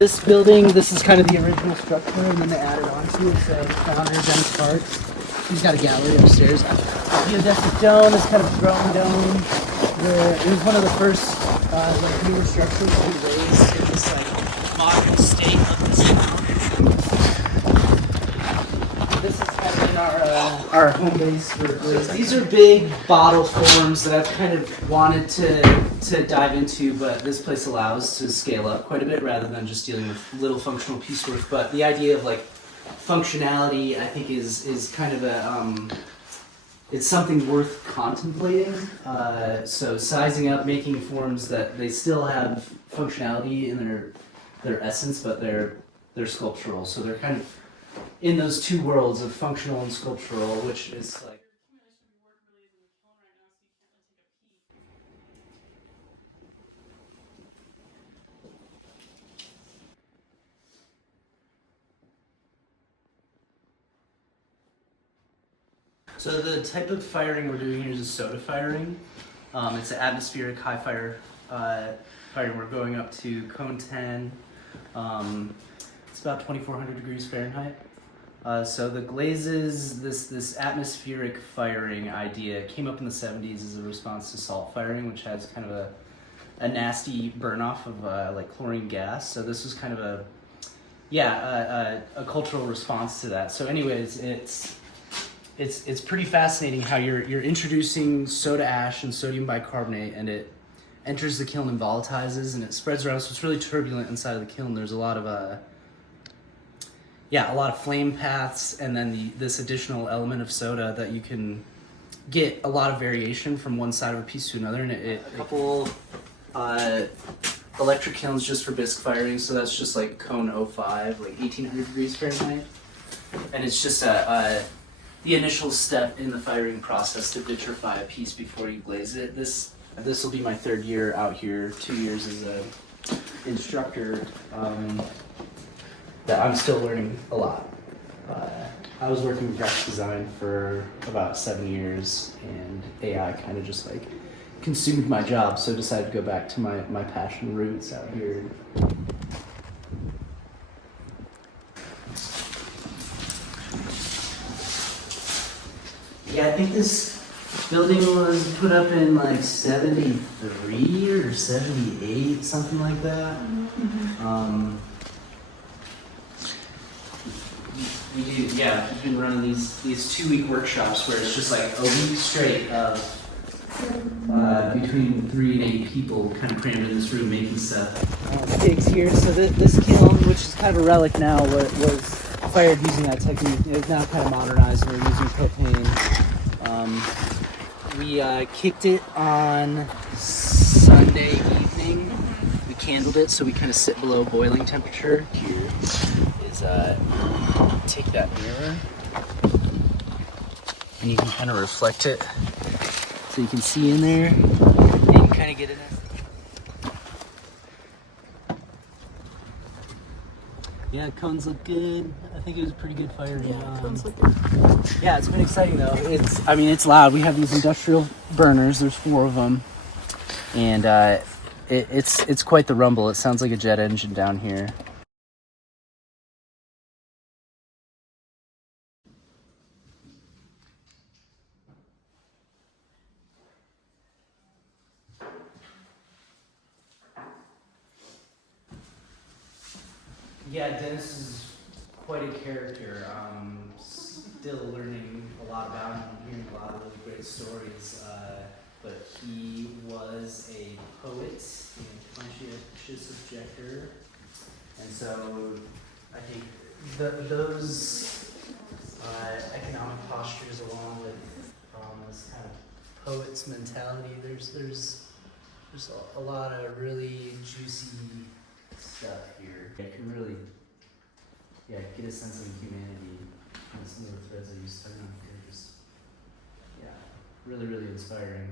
This building, this is kind of the original structure, and then they added on to it. So founder Dennis Parks, he's got a gallery upstairs. The geodesic dome is kind of a growing dome. It was one of the first like newer structures to be raised in this like modern state of this town. This is kind of been our home base for these are big bottle forms that I've kind of wanted to dive into, but this place allows to scale up quite a bit rather than just dealing with little functional piecework. But the idea of like functionality, I think, is kind of a it's something worth contemplating. So sizing up, making forms that they still have functionality in their essence, but they're sculptural. So they're kind of in those two worlds of functional and sculptural, which is like. So the type of firing we're doing here is a soda firing. It's an atmospheric high fire firing. We're going up to cone 10. It's about 2,400 degrees Fahrenheit. So the glazes, this atmospheric firing idea came up in the 70s as a response to salt firing, which has kind of a nasty burn off of like chlorine gas. So this was kind of a cultural response to that. So anyways, it's pretty fascinating how you're introducing soda ash and sodium bicarbonate, and it enters the kiln and volatilizes, and it spreads around. So it's really turbulent inside of the kiln. There's a lot of flame paths, and then this additional element of soda that you can get a lot of variation from one side of a piece to another. And a couple electric kilns just for bisque firing, so that's just like cone 05, like 1,800 degrees Fahrenheit, and it's just the initial step in the firing process to vitrify a piece before you glaze it. This will be my third year out here, 2 years as a instructor. That I'm still learning a lot. I was working with graphic design for about 7 years, and AI kind of just like consumed my job, so I decided to go back to my passion roots out here. Yeah, I think this building was put up in like 73 or 78, something like that. We've been running these 2-week workshops where it's just like a week straight of between 3 and 8 people kind of crammed in this room making stuff. Pigs here, so this kiln, which is kind of a relic now, was fired using that technique. It's now kind of modernized, and we're using propane. We kicked it on Sunday evening. We candled it, so we kind of sit below boiling temperature. Here is take that mirror, and you can kind of reflect it, so you can see in there, and you can kind of get in it. Yeah, cones look good. I think it was a pretty good fire. Yeah, cones look good. Yeah, it's been exciting though. It's loud. We have these industrial burners. There's 4 of them, and it's quite the rumble. It sounds like a jet engine down here. Yeah, Dennis is quite a character. Still learning a lot about him, hearing a lot of really great stories. But he was a poet and conscientious objector, and so I think those economic postures, along with this kind of poet's mentality, there's a lot of really juicy stuff here. I can really get a sense of humanity from some of the threads I used to turn on here. Just really, really inspiring.